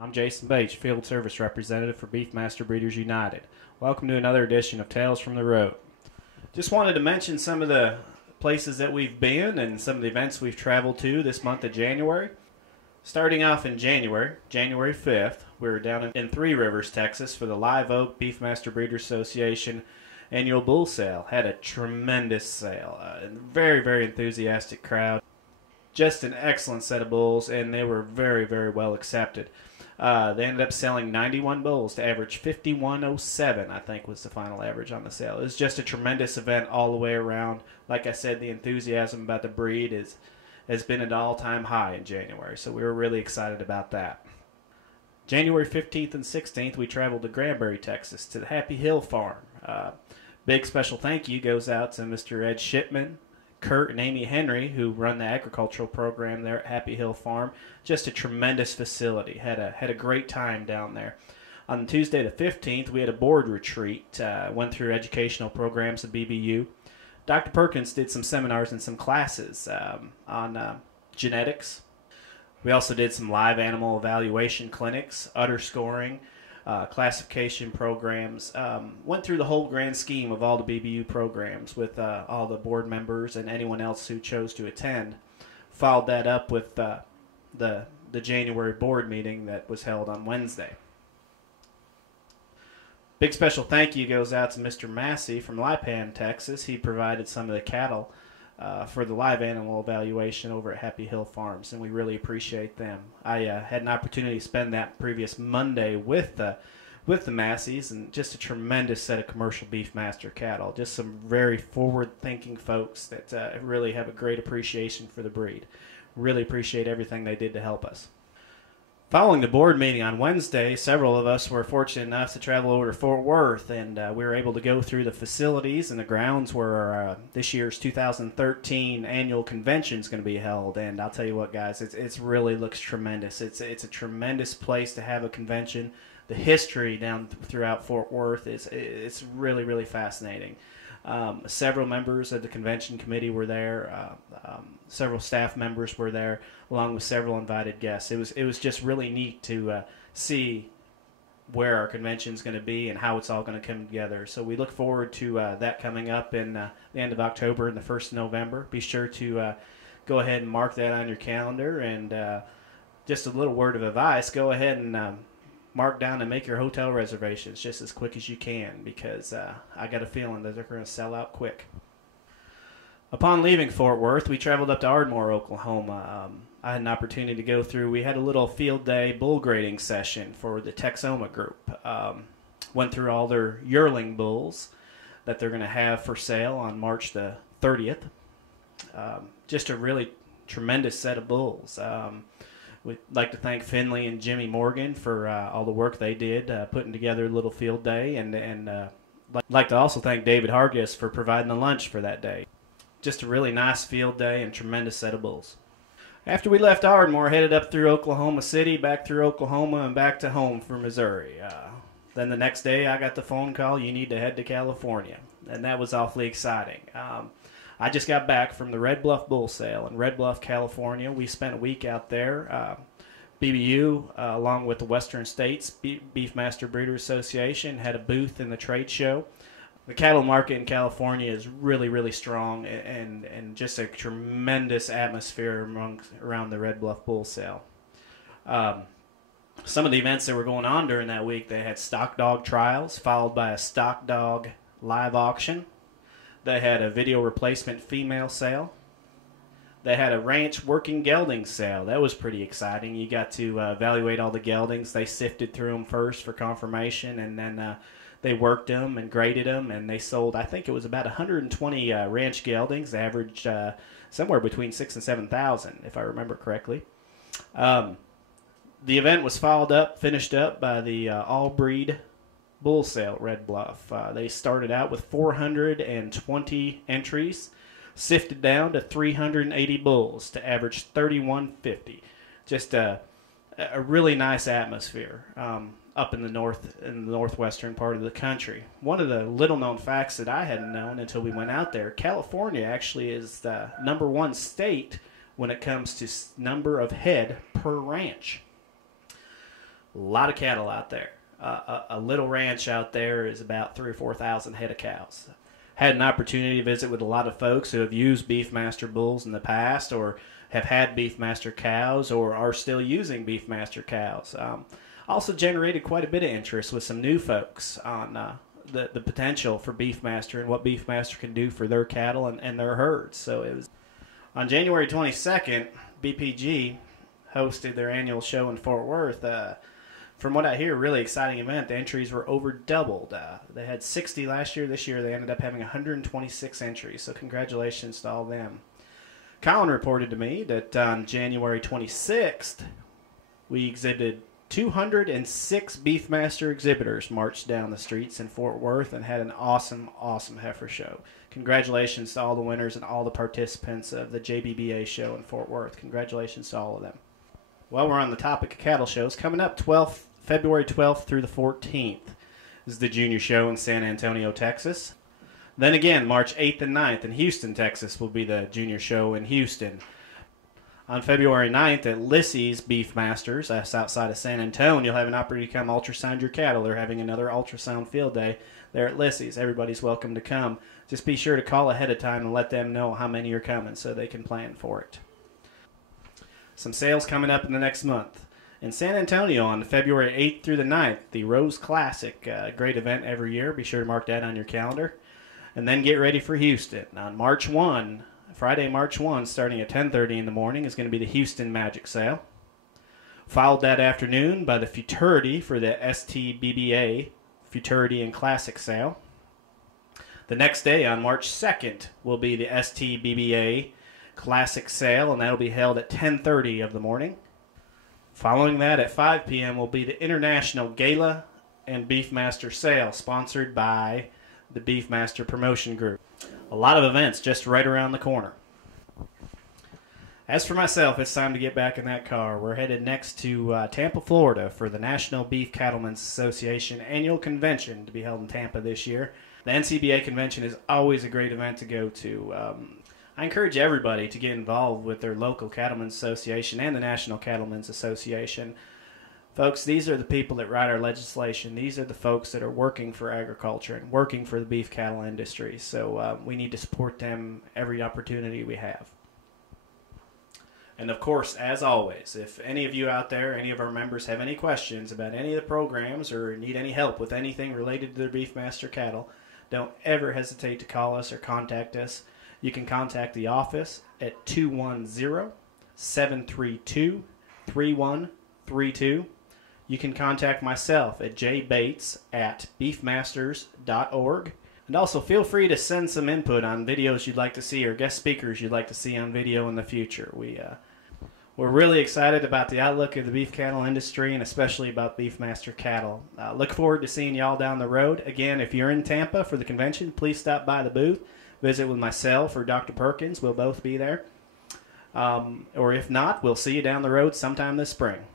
I'm Jason Bates, Field Service Representative for Beefmaster Breeders United. Welcome to another edition of Tales from the Road. Just wanted to mention some of the places that we've been and some of the events we've traveled to this month of January. Starting off in January 5th, we were down in Three Rivers, Texas for the Live Oak Beefmaster Breeders Association annual bull sale. Had a tremendous sale. Very, very enthusiastic crowd. Just an excellent set of bulls, and they were very, very well accepted. They ended up selling 91 bulls to average 5107, I think was the final average on the sale. It was just a tremendous event all the way around. Like I said, the enthusiasm about the breed has been at an all-time high in January, so we were really excited about that. January 15th and 16th, we traveled to Granbury, Texas, to the Happy Hill Farm. Big special thank you goes out to Mr. Ed Shipman, Kurt and Amy Henry, who run the agricultural program there at Happy Hill Farm. Just a tremendous facility. Had a great time down there. On Tuesday the 15th, we had a board retreat. Went through educational programs at BBU. Dr. Perkins did some seminars and some classes on genetics. We also did some live animal evaluation clinics, udder scoring, classification programs. Went through the whole grand scheme of all the BBU programs with all the board members and anyone else who chose to attend. Followed that up with the January board meeting that was held on Wednesday. Big special thank you goes out to Mr. Massey from Lipan, Texas. He provided some of the cattle for the live animal evaluation over at Happy Hill Farms, and we really appreciate them. I had an opportunity to spend that previous Monday with the Masseys, and just a tremendous set of commercial Beefmaster cattle. Just some very forward-thinking folks that really have a great appreciation for the breed. Really appreciate everything they did to help us. Following the board meeting on Wednesday, several of us were fortunate enough to travel over to Fort Worth, and we were able to go through the facilities and the grounds where this year's 2013 annual convention is going to be held. And I'll tell you what, guys, it really looks tremendous. It's a tremendous place to have a convention. The history down throughout Fort Worth it's really, really fascinating. Several members of the convention committee were there. Several staff members were there, along with several invited guests. It was just really neat to see where our convention is going to be and how it's all going to come together. So we look forward to that coming up in the end of October and the 1st of November. Be sure to go ahead and mark that on your calendar. And just a little word of advice, go ahead and mark down and make your hotel reservations just as quick as you can, because I got a feeling that they're going to sell out quick. Upon leaving Fort Worth, we traveled up to Ardmore, Oklahoma. I had an opportunity to go through. We had a little field day bull grading session for the Texoma group. Went through all their yearling bulls that they're going to have for sale on March the 30th. Just a really tremendous set of bulls. We'd like to thank Finley and Jimmy Morgan for all the work they did putting together a little field day, and like to also thank David Hargis for providing the lunch for that day. Just a really nice field day and tremendous set of bulls. After we left Ardmore, headed up through Oklahoma City, back through Oklahoma, and back to home for Missouri. Then the next day, I got the phone call, you need to head to California, and that was awfully exciting. I just got back from the Red Bluff Bull Sale in Red Bluff, California. We spent a week out there. BBU, along with the Western States Beefmaster Breeders Association, had a booth in the trade show. The cattle market in California is really, really strong, and just a tremendous atmosphere around the Red Bluff Bull Sale. Some of the events that were going on during that week, they had stock dog trials, followed by a stock dog live auction. They had a video replacement female sale. They had a ranch working gelding sale. That was pretty exciting. You got to evaluate all the geldings. They sifted through them first for confirmation, and then they worked them and graded them, and they sold, I think it was about 120 ranch geldings. They averaged somewhere between 6,000 and 7,000, if I remember correctly. The event was finished up by the all-breed bull sale at Red Bluff. They started out with 420 entries, sifted down to 380 bulls to average 3,150. Just a really nice atmosphere up in the northwestern part of the country. One of the little-known facts that I hadn't known until we went out there, California actually is the #1 state when it comes to number of head per ranch. A lot of cattle out there. A little ranch out there is about 3,000 or 4,000 head of cows. Had an opportunity to visit with a lot of folks who have used Beefmaster bulls in the past, or have had Beefmaster cows, or are still using Beefmaster cows. Also generated quite a bit of interest with some new folks on the potential for Beefmaster and what Beefmaster can do for their cattle and their herds. So it was on January 22nd, BPG hosted their annual show in Fort Worth. From what I hear, really exciting event. The entries were over doubled. They had 60 last year. This year they ended up having 126 entries. So congratulations to all of them. Colin reported to me that on January 26th, we exhibited 206 Beefmaster exhibitors marched down the streets in Fort Worth and had an awesome, awesome heifer show. Congratulations to all the winners and all the participants of the JBBA show in Fort Worth. Congratulations to all of them. Well, we're on the topic of cattle shows. Coming up February 12th through the 14th is the junior show in San Antonio, Texas. Then again, March 8th and 9th in Houston, Texas will be the junior show in Houston. On February 9th at Lissy's Beefmasters, that's outside of San Antonio, you'll have an opportunity to come ultrasound your cattle. They're having another ultrasound field day there at Lissy's. Everybody's welcome to come. Just be sure to call ahead of time and let them know how many are coming so they can plan for it. Some sales coming up in the next month. In San Antonio on February 8th through the 9th, the Rose Classic, great event every year. Be sure to mark that on your calendar. And then get ready for Houston. On March 1, Friday, March 1, starting at 10:30 in the morning, is going to be the Houston Magic Sale. Followed that afternoon by the Fertility for the STBBA, Fertility and Classic Sale. The next day, on March 2nd, will be the STBBA Classic Sale, and that will be held at 10:30 of the morning. Following that at 5 p.m. will be the International Gala and Beefmaster Sale, sponsored by the Beefmaster Promotion Group. A lot of events just right around the corner. As for myself, it's time to get back in that car. We're headed next to Tampa, Florida for the National Beef Cattlemen's Association annual convention to be held in Tampa this year. The NCBA convention is always a great event to go to. I encourage everybody to get involved with their local Cattlemen's Association and the National Cattlemen's Association. Folks, these are the people that write our legislation. These are the folks that are working for agriculture and working for the beef cattle industry. So we need to support them every opportunity we have. And of course, as always, if any of you out there, any of our members have any questions about any of the programs or need any help with anything related to their Beefmaster cattle, don't ever hesitate to call us or contact us. You can contact the office at 210-732-3132. You can contact myself at jbates@beefmasters.org. And also feel free to send some input on videos you'd like to see or guest speakers you'd like to see on video in the future. We're really excited about the outlook of the beef cattle industry and especially about Beefmaster cattle. Look forward to seeing y'all down the road. Again, if you're in Tampa for the convention, please stop by the booth. Visit with myself or Dr. Perkins. We'll both be there. Or if not, we'll see you down the road sometime this spring.